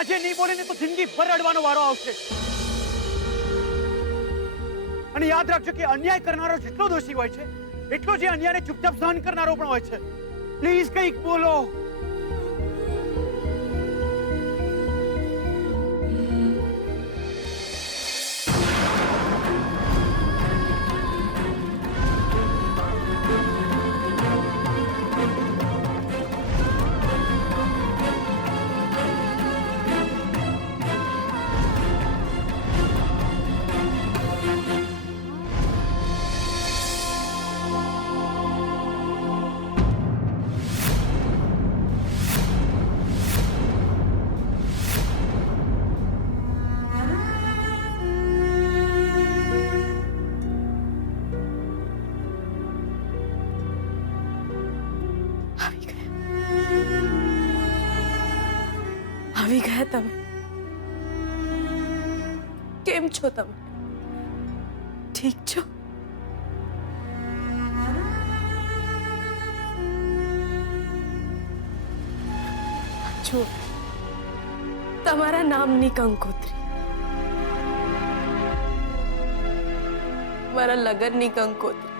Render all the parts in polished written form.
આજે નહીં બોલે ને તો જિંદગી ભર રડવાનો વારો આવશે. અને યાદ રાખજો કે અન્યાય કરનારો જેટલો દોષી હોય છે એટલો જે અન્યાયને ચૂપચાપ સહન કરનારો પણ હોય છે. પ્લીઝ કંઈક બોલો. આવી ગયા તમે. કેમ છો તમે? ઠીક છો? જો તમારા નામની કંકોત્રી, મારા લગ્નની કંકોત્રી,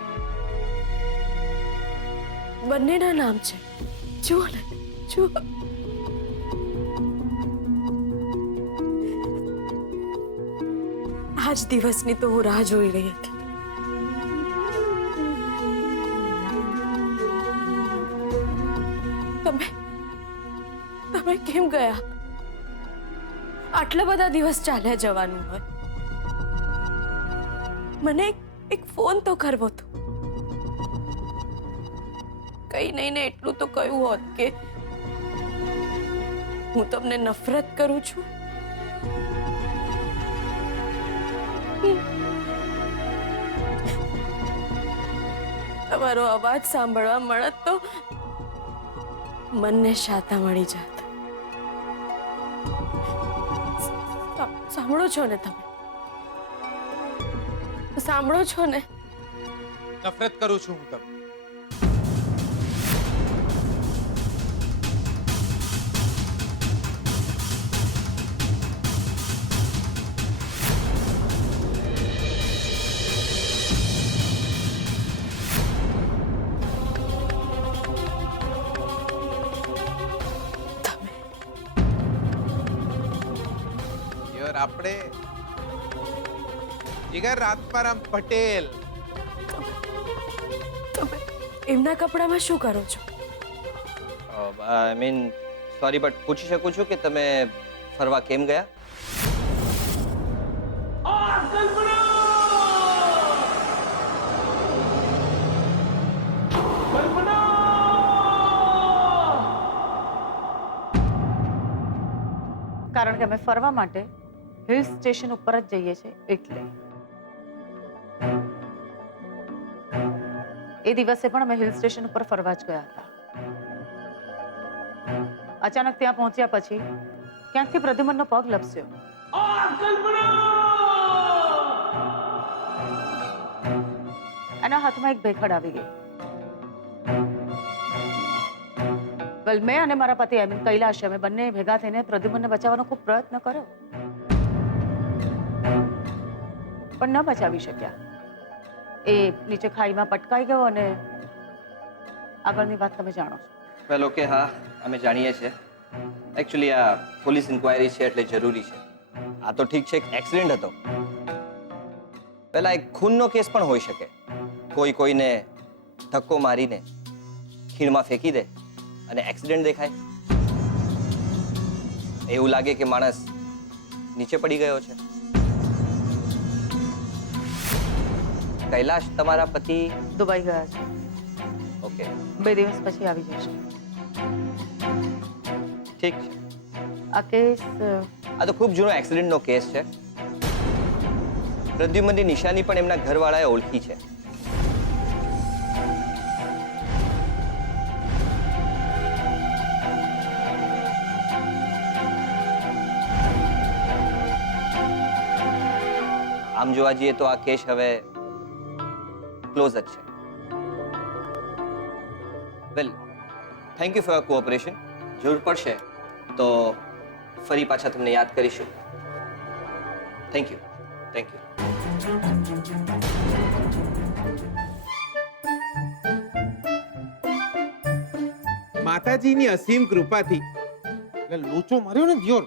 બંનેના નામ છે. જુઓ ને, જુઓ. આજ દિવસની તો હું રાહ જોઈ રહી હતી. તમે કેમ ગયા? આટલા બધા દિવસ ચાલ્યા જવાનું હોય. મને એક ફોન તો કરવો હતો. કઈ નહીં ને એટલું તો કહ્યું હોત કે હું તમને નફરત કરું છું. તમારો અવાજ સાંભળવા મળત તો મનને શાતા મળી જાત. સાંભળો છો ને તમે? સાંભળો છો ને? નફરત કરું છું હું તમને. આપણે જીગર રાતપારામ પટેલ. તમે એમના કપડામાં શું કરો છો? આઈ મીન સોરી બટ પૂછી શકું છું કે તમે ફરવા કેમ ગયા? કારણ કે અમે ફરવા માટે હિલ સ્ટેશન ઉપર જ જઈએ છીએ એટલે. એ દિવસે પણ અમે હિલ સ્ટેશન ઉપર ફરવા જ ગયા હતા. અચાનક ત્યાં પહોંચ્યા પછી ક્યાંકથી પ્રદ્યુમનનો પગ લપસ્યો. એના હાથમાં એક ભેખડ આવી ગઈ. વેલ મેં અને મારા પતિ આઈ મીન કૈલાશ અમે બંને ભેગા થઈને પ્રદ્યુમનને બચાવવાનો ખૂબ પ્રયત્ન કર્યો પણ ન બચાવી શક્યા. એ નીચે ખાઈમાં પટકાઈ ગયો અને આગળની વાત તમે જાણો છો. વેલ ઓકે, હા અમે જાણીએ છીએ. એકચ્યુઅલી આ પોલીસ ઇન્ક્વાયરી છે એટલે જરૂરી છે. આ તો ઠીક છે, એક એક્સિડન્ટ હતો. પહેલા એક ખૂનનો કેસ પણ હોઈ શકે. કોઈ કોઈને ધક્કો મારીને ખીણમાં ફેંકી દે અને એક્સિડન્ટ દેખાય. એવું લાગે કે માણસ નીચે પડી ગયો છે. કૈલાશ, તમારા પતિ દુબઈ ગયા છે. ઓકે, 2 દિવસ પછી આવી જશે. ઠીક છે. આ કેસ આ તો ખૂબ જૂનો એક્સિડન્ટનો કેસ છે. પ્રદ્યુમનની નિશાની પણ એમના ઘરવાળાએ ઓળખી છે. આમ જોવા જઈએ તો આ કેસ હવે ક્લોઝ જ છે. Well, thank you for your cooperation. જરૂર પડશે તો ફરી પાછા તમને યાદ કરીશું. Thank you. Thank you. માતાજીની અસીમ કૃપાથી લોચો માર્યો ને દિયોર.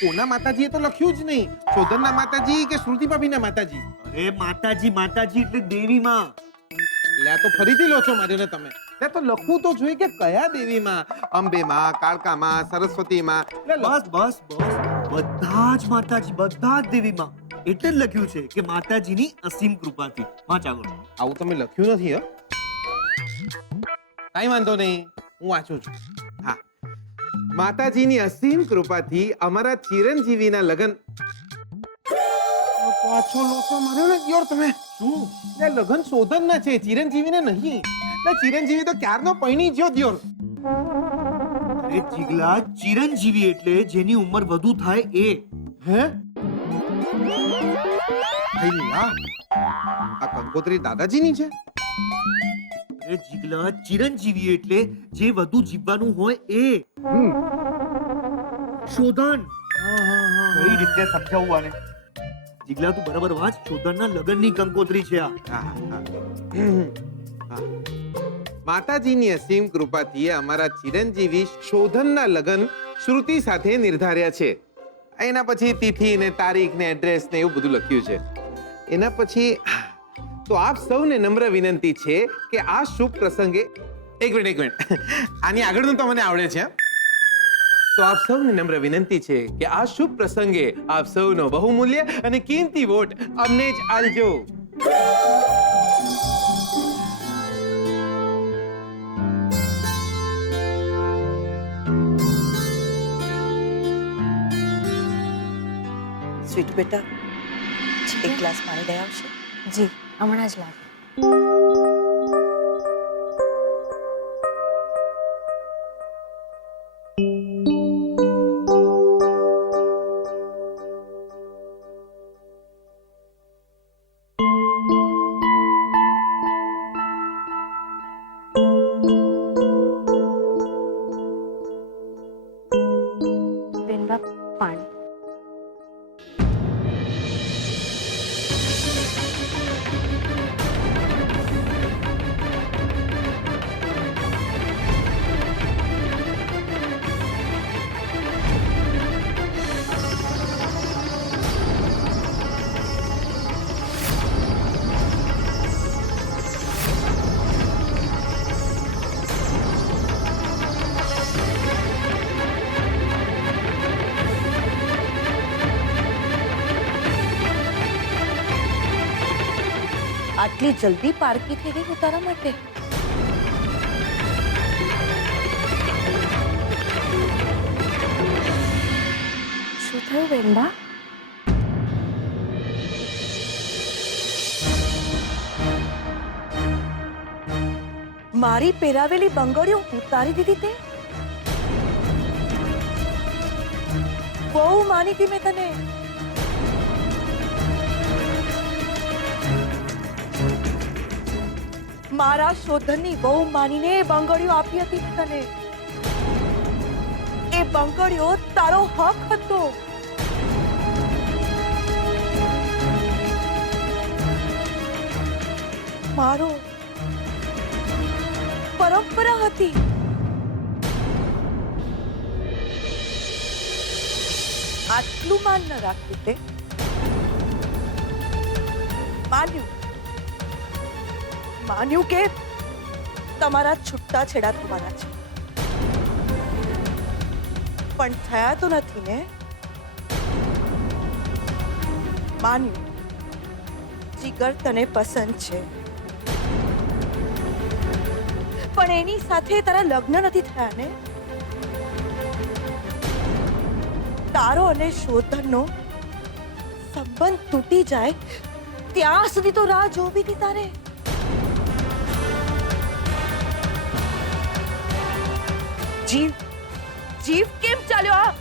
કોના માતાજીએ તો લખ્યું જ નહીં. શોધનના માતાજી કે શ્રુતિ ભાભીના માતાજી? અરે માતાજી માતાજી એટલે દેવી માં. એટલે આ તો ફરીથી લોચો માર્યો ને તમે. તે તો લખવું તો જોઈએ કે કયા દેવી માં? અંબે માં, કાળકા માં, સરસ્વતી માં. બસ બસ બસ, બધા જ માતાજી, બધા જ દેવી માં. એટલે જ લખ્યું છે કે માતાજીની અસીમ કૃપાથી. વાંચ આગળ. આવું તમે લખ્યું નથી. કઈ વાંધો નહીં, હું વાંચું છું. હા, માતાજીની અસીમ કૃપાથી અમારા ચિરંજીવીના લગન. પાછો લોચો માર્યો ને યાર તમે. શું? એ લગન શોધનના છે, ચિરંજીવીને નહીં. એટલે ચિરંજીવી તો ક્યારનો પૈણી જ્યો દિયોર. અરે જીગલા, ચિરંજીવી એટલે જેની ઉંમર વધુ થાય એ. હે? અલ્લા, આ કંકોત્રી દાદાજીની છે? અરે જીગલા, ચિરંજીવી એટલે જે વધુ જીવવાનું હોય એ. શોધન. કઈ રીતે સમજાવવું આને? જીગલા, તું બરાબર વાંચ. શોધનના લગનની કંકોત્રી છે આ. માતાજીની અસીમ કૃપાથી અમારા ચિરંજીવી શોધનના લગન શ્રુતિ સાથે નિર્ધાર્યા છે. એના પછી તિથિ ને તારીખ ને એડ્રેસ ને એવું બધું લખ્યું છે. એના પછી તો આપ સૌને નમ્ર વિનંતી છે કે આ શુભ પ્રસંગે એક મિનિટ આની આગળનું તો મને આવડે છે. તો આપ સૌને નમ્ર વિનંતી છે કે આ શુભ પ્રસંગે આપ સૌનો બહુમૂલ્ય અને કિંમતી વોટ અમને જ આલજો. સ્વીટ બેટા, એક ગ્લાસ પાણી લઈ આવશે? જી હમણાં જ લાગે. બેનબા, પાણી. આટલી જલ્દી પારકી થઈ ગઈ તારા માટે? શું થયું બેનબા? મારી પહેરાવેલી બંગડીઓ ઉતારી દીધી તે? બહુ માની હતી મેં તને. મારા શોધનની બહુ માનીને એ બંગડીઓ આપી હતી મેં તને. એ બંગડીઓ તારો હક હતો. મારો પરંપરા હતી. આટલું માન ન રાખ્યું તે. માન્યું કે તમારા છૂટા છેડા થવાના છે, પણ થયા તો નથી ને. માન્યું જીગર તને પસંદ છે, પણ એની સાથે તારા લગ્ન નથી થયા ને. તારો અને શોધનનો સંબંધ તૂટી જાય ત્યાં સુધી તો રાહ જોવી હતી તારે. જીવ જીવ કેમ ચાલ્યો આ?